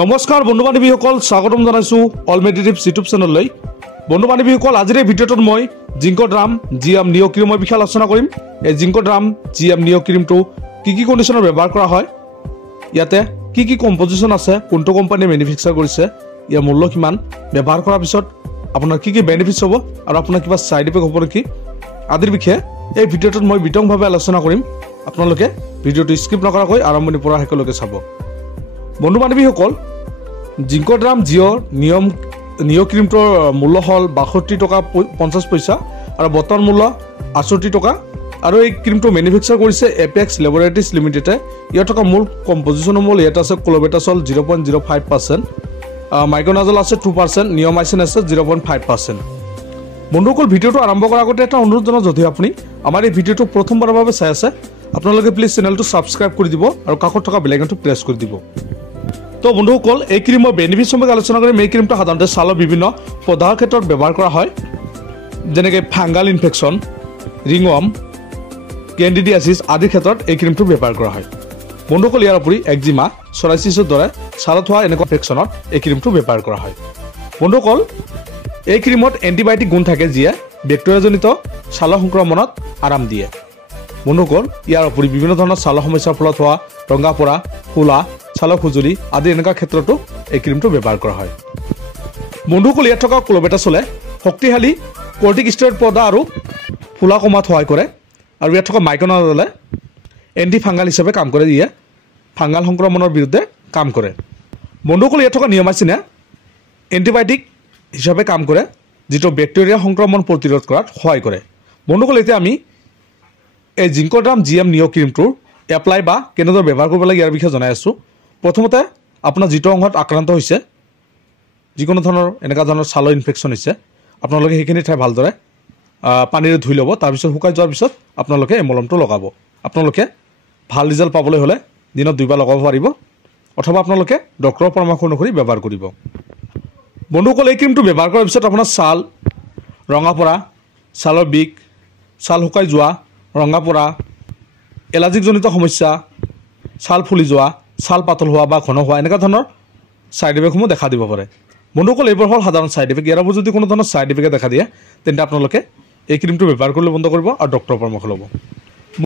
নমস্কাৰ বন্ধু বান্ধৱীসকল, স্বাগতম জনাইছোঁ অল মেডিটিভছ ইউটিউব চেনেললৈ। বন্ধু বান্ধৱীসকল, আজিৰ এই ভিডিঅ'টোত মই জিংকোড্ৰাম জিএম নিঅ' ক্ৰীমৰ বিষয়ে আলোচনা কৰিম। এই জিংকোড্ৰাম জিএম নিঅ' ক্ৰীমটো কি কণ্ডিশ্যনত ব্যৱহাৰ কৰা হয়, ইয়াতে কি কম্পজিশ্যন আছে, কোনটো কোম্পানীয়ে মেনুফেকচাৰ কৰিছে, ইয়াৰ মূল্য কিমান, ব্যৱহাৰ কৰাৰ পিছত আপোনাৰ কি বেনিফিটছ হ'ব আৰু আপোনাৰ কিবা ছাইড ইফেক্ট হ'ব নেকি আদিৰ বিষয়ে এই ভিডিঅ'টোত মই বিতংভাৱে আলোচনা কৰিম। আপোনালোকে ভিডিঅ'টো স্কিপ নকৰাকৈ আৰম্ভণিৰ পৰা শেষলৈকে চাব। বন্ধু বান্ধৱীসকল, জিংকোড্ৰাম নিঅ' ক্ৰীমটোৰ মূল্য হ'ল 62 টকা 50 পইচা আৰু বৰ্তমান মূল্য 68 টকা। আৰু এই ক্ৰীমটো মেনুফেকচাৰ কৰিছে এপেক্স লেবৰেটৰিজ লিমিটেডে। ইয়াত থকা মূল কম্পজিশ্যনৰ মূল ইয়াত আছে ক্ল'বেটাছল 0.05%, মাইক্ৰ'নাজল আছে 2%, নিঅ'মাইচিন আছে 0.5%। বন্ধুসকল, ভিডিঅ'টো আৰম্ভ কৰাৰ আগতে এটা অনুৰোধ জনাওঁ, যদি আপুনি আমাৰ এই ভিডিঅ'টো প্ৰথমবাৰৰ বাবে চাই আছে, আপোনালোকে প্লিজ চেনেলটো ছাবস্ক্ৰাইব কৰি দিব আৰু কাষত থকা বেল আইকনটো প্ৰেছ কৰি দিব। তো বন্ধুসকল, এই ক্ৰীমৰ বেনিফিটছ সম্পৰ্কে আলোচনা কৰিম। এই ক্ৰীমটো সাধাৰণতে ছালৰ বিভিন্ন প্ৰদাহৰ ক্ষেত্ৰত ব্যৱহাৰ কৰা হয়, যেনেকৈ ফাংগাল ইনফেকশ্যন, ৰিংৱৰ্ম, কেণ্ডিডিয়াছিছ আদিৰ ক্ষেত্ৰত এই ক্ৰীমটো ব্যৱহাৰ কৰা হয়। বন্ধুসকল, ইয়াৰ উপৰি একজিমা, চৰাইচিছৰ দৰে ছালত হোৱা এনেকুৱা ইনফেকশ্যনত এই ক্ৰীমটো ব্যৱহাৰ কৰা হয়। বন্ধুসকল, এই ক্ৰীমত এণ্টিবায়'টিক গুণ থাকে, যিয়ে বেক্টেৰিয়াজনিত ছালৰ সংক্ৰমণত আৰাম দিয়ে। বন্ধুসকল, ইয়াৰ উপৰি বিভিন্ন ধৰণৰ ছালৰ সমস্যাৰ ফলত হোৱা ৰঙা পৰা, ফুলা, ছালৰ খুজুলি আদি এনেকুৱা ক্ষেত্ৰতো এই ক্ৰীমটো ব্যৱহাৰ কৰা হয়। বন্ধুসকল, ইয়াত থকা ক্ল'বেটাছলে শক্তিশালী কৰ্টিকষ্টেৰইড পৰ্দা আৰু ফুলা কমাত সহায় কৰে। আৰু ইয়াত থকা মাইক্ৰ'নাজলে এণ্টি ফাংগাল হিচাপে কাম কৰে, যিয়ে ফাংগাল সংক্ৰমণৰ বিৰুদ্ধে কাম কৰে। বন্ধুসকল, ইয়াত থকা নিঅ'মাইচিনে এণ্টিবায়'টিক হিচাপে কাম কৰে, যিটো বেক্টেৰিয়া সংক্ৰমণ প্ৰতিৰোধ কৰাত সহায় কৰে। বন্ধুসকল, এতিয়া আমি এই জিংকোড্ৰাম জিএম নিঅ' ক্ৰীমটোৰ এপ্লাই বা কেনেদৰে ব্যৱহাৰ কৰিব লাগে ইয়াৰ বিষয়ে জনাই আছোঁ। প্ৰথমতে আপোনাৰ যিটো অংশত আক্ৰান্ত হৈছে, যিকোনো ধৰণৰ এনেকুৱা ধৰণৰ ছালৰ ইনফেকশ্যন হৈছে, আপোনালোকে সেইখিনি ঠাই ভালদৰে পানীৰে ধুই ল'ব। তাৰপিছত শুকাই যোৱাৰ পিছত আপোনালোকে এই মলমটো লগাব। আপোনালোকে ভাল ৰিজাল্ট পাবলৈ হ'লে দিনত 2 বাৰ লগাব পাৰিব, অথবা আপোনালোকে ডক্টৰৰ পৰামৰ্শ অনুসৰি ব্যৱহাৰ কৰিব। বন্ধুসকল, এই ক্ৰীমটো ব্যৱহাৰ কৰাৰ পিছত আপোনাৰ ছাল ৰঙা পৰা, ছালৰ বিষ, ছাল শুকাই যোৱা, ৰঙা পৰা, এলাৰ্জিকজনিত সমস্যা, ছাল ফুলি যোৱা, ছাল পাতল হোৱা বা ঘন হোৱা এনেকুৱা ধৰণৰ ছাইড ইফেক্টসমূহ দেখা দিব পাৰে। বন্ধুসকল, এইবোৰ হ'ল সাধাৰণ ছাইড ইফেক্ট। ইয়াৰ উপৰি যদি কোনো ধৰণৰ ছাইড ইফেক্টে দেখা দিয়ে, তেন্তে আপোনালোকে এই ক্ৰীমটো ব্যৱহাৰ কৰিবলৈ বন্ধ কৰিব আৰু ডক্টৰৰ পৰামৰ্শ ল'ব।